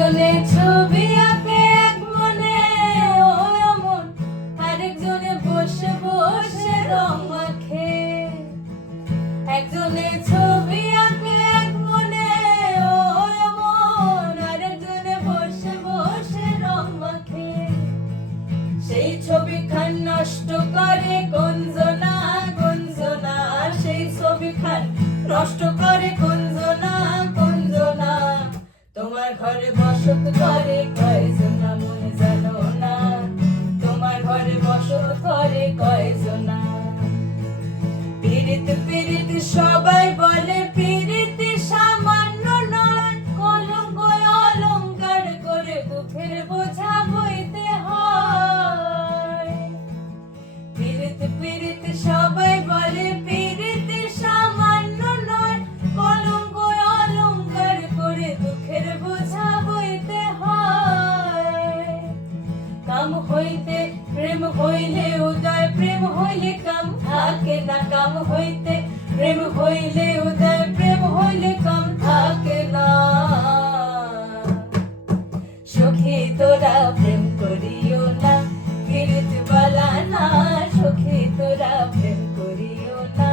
একজনে ছবি আঁকে এক মনে ও অমন, আরেকজনে বসে বসে রং মাখে। একজনে ছবি আঁকে এক মনে ও অমন, আরেকজনে বসে বসে রং মাখে। সেই ছবিখান নষ্ট করে গঞ্জনা গঞ্জনা, সেই ছবিখান নষ্ট করে গঞ্জনা গঞ্জনা। তোমার ঘরে বসত করে কয়জনা মনে জানো না, তোমার ঘরে বসত করে কয়জনা। পীড়িত পীড়িত সবাই বলে পীড়িত সামান্য নয়, কলঙ্ক অলংকার করে বুকের বোঝা বইতে হয়। পীড়িত পীড়িত সবাই বলে পীড়িত সামান্য নয়, কলঙ্ক অলংকার করে দুঃখের বোঝা বইতে হয়। কাম হইতে প্রেম হইলে উদয়, প্রেম হইলে কাম থাকে না। কাম হইতে প্রেম হইলে উদয়, প্রেম হইলে কাম থাকে না। সখী তোরা প্রেম করিও না, পীড়িত বালা না। সখী তোরা প্রেম করিও না।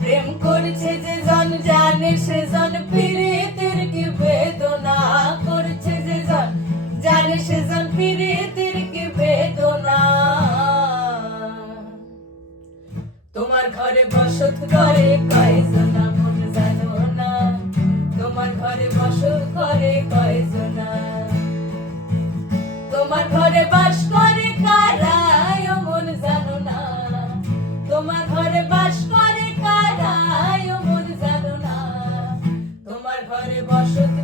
প্রেম করছে যে জন জানে সে জন পীড়িতের কি বেদনা করছে, যে জন জানে সে জন পীড়িতের কি বেদনা। তোমার ঘরে বসত করে কয়জনা মন জানো না, তোমার ঘরে বসত করে কয়জনা। তোমার ঘরে বাস করে কারা ও মন জানো না, তোমার ঘরে বাস করে কারা ও মন জানো না। তোমার ঘরে বসত